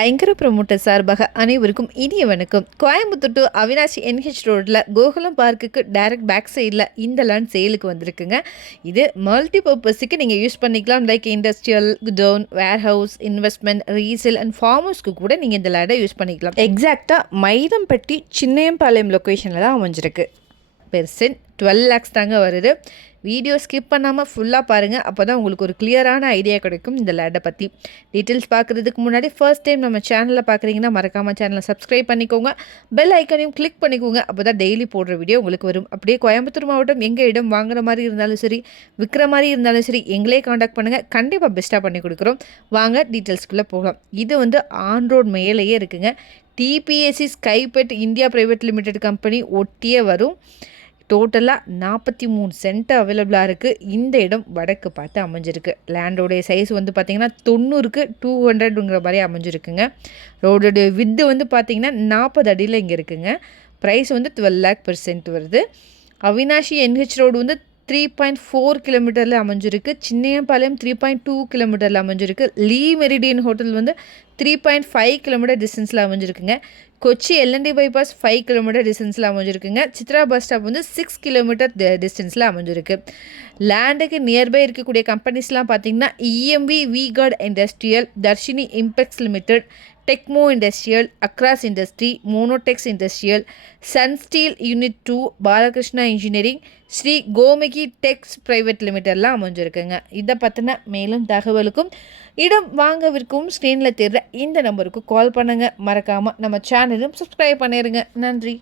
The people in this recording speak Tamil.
ஐங்கர ப்ரமோட்டர் சார்பாக அனைவருக்கும் இனிய வணக்கம். கோயம்புத்தூர் டு அவினாசி என்ஹெச் ரோட்டில் கோகுலம் பார்க்குக்கு டைரக்ட் பேக் சைடில் இந்த லேண்ட் சேலுக்கு வந்திருக்குங்க. இது மல்டி பர்பஸுக்கு நீங்கள் யூஸ் பண்ணிக்கலாம். Like industrial godown warehouse investment resale and ஃபார்மர்ஸ்க்கு கூட நீங்கள் இந்த லேண்டை யூஸ் பண்ணிக்கலாம். எக்ஸாக்டாக மைதம்பட்டி சின்னையம்பாளையம் லொக்கேஷனில் தான் அமைஞ்சிருக்கு. பெர் சென்ட் டுவெல் லேக்ஸ் தாங்க வருது. வீடியோ ஸ்கிப் பண்ணாமல் ஃபுல்லாக பாருங்கள் அப்போ தான் உங்களுக்கு ஒரு கிளியரான ஐடியா கிடைக்கும் இந்த லேண்டை பற்றி டீட்டெயில்ஸ் பார்க்குறதுக்கு முன்னாடி ஃபர்ஸ்ட் டைம் நம்ம சேனலில் பார்க்குறீங்கன்னா மறக்காமல் சேனலை சப்ஸ்கிரைப் பண்ணிக்கோங்க. பெல் ஐக்கனையும் கிளிக் பண்ணிக்கோங்க. அப்போ தான் டெய்லி போடுற வீடியோ உங்களுக்கு வரும். அப்படியே கோயம்புத்தூர் மாவட்டம் எங்கள் இடம் வாங்குற மாதிரி இருந்தாலும் சரி விற்கிற மாதிரி இருந்தாலும் சரி எங்களே காண்டாக்ட் பண்ணுங்கள் கண்டிப்பாக பெஸ்ட்டாக பண்ணி கொடுக்குறோம். வாங்க டீட்டெயில்ஸ்குள்ளே போகலாம். இது வந்து ஆன் ரோட் மேலேயே இருக்குங்க. டிபிஎஸ்சி ஸ்கைபெட் இந்தியா ப்ரைவேட் லிமிடெட் கம்பெனி ஒட்டியே வரும். டோட்டலாக நாற்பத்தி மூணு சென்ட் அவைலபிளாக இருக்குது இந்த இடம் வடக்கு பார்த்து அமைஞ்சிருக்கு. லேண்டோடைய சைஸ் வந்து பார்த்திங்கன்னா தொண்ணூறுக்கு டூ ஹண்ட்ரடுங்கிற மாதிரி அமைஞ்சிருக்குங்க. ரோடோடைய வித்து வந்து பார்த்திங்கன்னா நாற்பது அடியில் இங்கே இருக்குங்க. ப்ரைஸ் வந்து டுவெல் லேக் பெர்சென்ட் வருது. அவினாஷி என்ஹெச் ரோடு வந்து த்ரீ பாயிண்ட் ஃபோர் கிலோமீட்டரில் அமைஞ்சிருக்கு. சின்னையம்பாளையம் த்ரீ பாயிண்ட் டூ கிலோமீட்டரில் அமைஞ்சிருக்கு. லீ மெரிடியன் ஹோட்டல் வந்து த்ரீ பாயிண்ட் ஃபைவ் கிலோமீட்டர் டிஸ்டன்ஸில் அமைஞ்சிருக்குங்க. Kochi L and T bypass five kilometre டிஸ்டன்ஸில் அமைஞ்சிருக்குங்க. சித்ரா பஸ் ஸ்டாப் வந்து சிக்ஸ் கிலோமீட்டர் டிஸ்டன்ஸில் அமைஞ்சிருக்கு. லேண்டுக்கு நியர்பை இருக்கக்கூடிய கம்பெனிஸ்லாம் பார்த்தீங்கன்னா EMV V Guard industrial Dharshini Impex limited Techmo industrial across industry Monotex industrial sun steel unit two Balakrishna engineering Sri Komigi டெக்ஸ் ப்ரைவேட் லிமிடெட்லாம் அமைஞ்சிருக்குங்க. இதை பற்றின மேலும் தகவலுக்கும் இடம் வாங்கவிற்கும் ஸ்க்ரீனில் தெரிகிற இந்த நம்பருக்கு கால் பண்ணுங்கள் மறக்காமல் நம்ம சேனலும் சப்ஸ்கிரைப் பண்ணிடுங்க நன்றி.